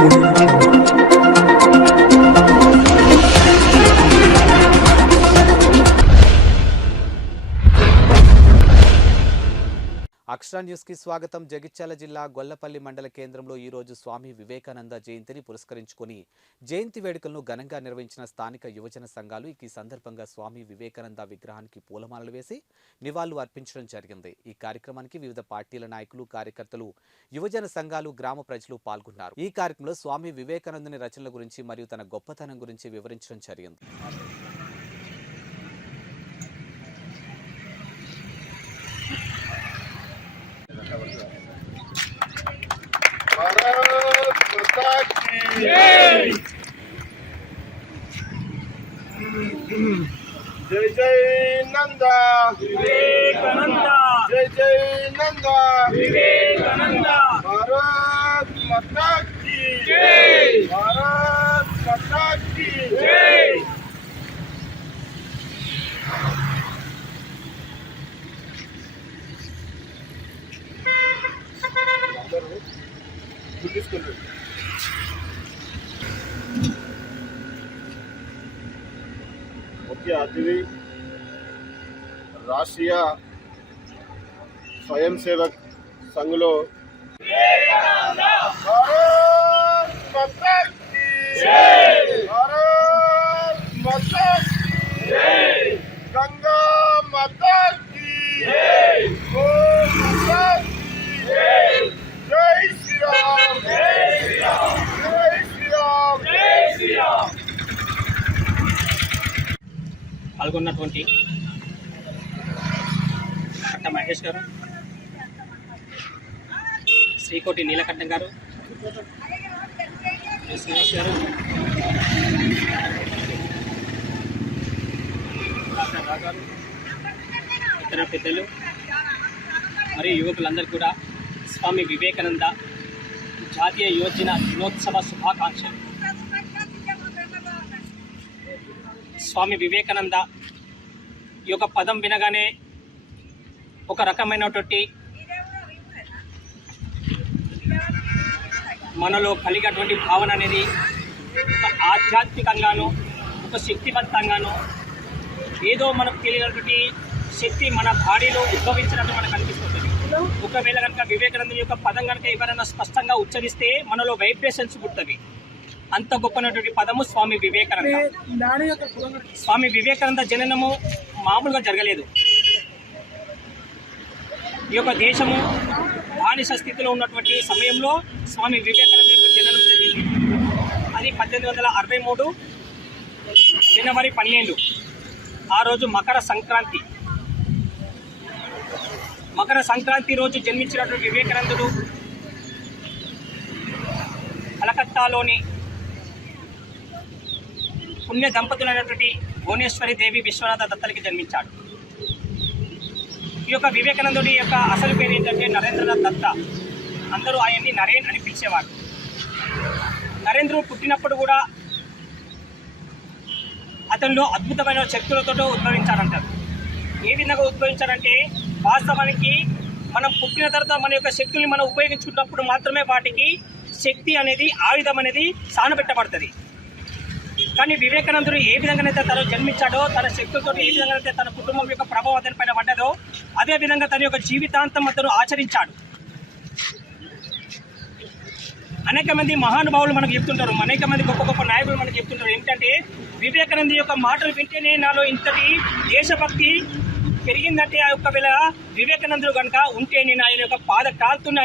Thank you. అక్షరా న్యూస్కి స్వాగతం. జగిత్యాల జిల్లా గొల్లపల్లి మండల కేంద్రంలో ఈ రోజు స్వామి వివేకానంద జయంతిని పురస్కరించుకుని జయంతి వేడుకలను ఘనంగా నిర్వహించిన స్థానిక యువజన సంఘాలు ఈ సందర్భంగా స్వామి వివేకానంద విగ్రహానికి పూలమాలలు వేసి నివాళులు అర్పించడం జరిగింది. ఈ కార్యక్రమానికి వివిధ పార్టీల నాయకులు కార్యకర్తలు యువజన సంఘాలు గ్రామ ప్రజలు పాల్గొన్నారు. ఈ కార్యక్రమంలో స్వామి వివేకానందుని రచనల గురించి మరియు తన గొప్పతనం గురించి వివరించడం జరిగింది. जय जय नंदा विवेकानंदा जय जय नंदा विवेकानंदा भारत माता की जय भारत माता की जय Please ముఖ్య అతిథి రాష్ట్రీయ స్వయం సేవక్ సంఘ్లో పాల్గొన్నటువంటి కట్ట మహేష్ గారు శ్రీకోటి నీలకంఠం గారు శ్రీనివాస్ గారు గారు ఇతర పెద్దలు మరియు యువకులందరూ కూడా స్వామి వివేకానంద జాతీయ యువజన దినోత్సవ శుభాకాంక్షలు. స్వామి వివేకానంద ఈ యొక్క పదం వినగానే ఒక రకమైనటువంటి మనలో కలిగేటువంటి భావన అనేది ఒక ఆధ్యాత్మికంగాను ఒక శక్తివంతంగాను ఏదో మనకు తెలియనటువంటి శక్తి మన బాడీలో ఉద్భవించినట్టు మనకు అనిపిస్తుంది. ఒకవేళ కనుక వివేకానంద యొక్క పదం కనుక ఎవరైనా స్పష్టంగా ఉచ్చరిస్తే మనలో వైబ్రేషన్స్ పుట్టవి అంత గొప్పనటువంటి పదము స్వామి వివేకానంద. స్వామి వివేకానంద జననము మామూలుగా జరగలేదు. ఈ యొక్క దేశము బానిస స్థితిలో ఉన్నటువంటి సమయంలో స్వామి వివేకానంద యొక్క జననం జరిగింది. అది పద్దెనిమిది వందల అరవై మూడు జనవరి పన్నెండు. ఆ రోజు మకర సంక్రాంతి. మకర సంక్రాంతి రోజు జన్మించినటువంటి వివేకానందుడు కలకత్తాలోని పుణ్య దంపతులైనటువంటి భువనేశ్వరి దేవి విశ్వనాథ దత్తలకి జన్మించాడు. ఈ యొక్క వివేకానందుడి యొక్క అసలు పేరు ఏంటంటే నరేంద్రనాథ్ దత్త. అందరూ ఆయన్ని నరేన్ అని పిలిచేవారు. నరేంద్రుడు పుట్టినప్పుడు కూడా అతనిలో అద్భుతమైన శక్తులతో ఉద్భవించాడంటారు. ఏ విధంగా ఉద్భవించాడంటే వాస్తవానికి మనం పుట్టిన తర్వాత మన యొక్క శక్తుల్ని మనం ఉపయోగించుకున్నప్పుడు మాత్రమే వాటికి శక్తి అనేది ఆయుధం అనేది సానబెట్టబడుతుంది. కానీ వివేకానందుడు ఏ విధంగానైతే తను జన్మించాడో తన శక్తులతో ఏ విధంగానైతే తన కుటుంబం యొక్క ప్రభావం అతని పైన పడ్డదో అదే విధంగా తన యొక్క జీవితాంతం అతను ఆచరించాడు. అనేక మంది మహానుభావులు మనకు చెప్తుంటారు అనేక మంది గొప్ప గొప్ప నాయకులు మనకు చెప్తుంటారు. ఏంటంటే వివేకానంద యొక్క మాటలు వింటేనే నాలో ఇంతటి దేశభక్తి పెరిగిందంటే ఆ యొక్క వేళ వివేకానందుడు కనుక ఉంటే నేను ఆయన యొక్క పాద కాలుతున్న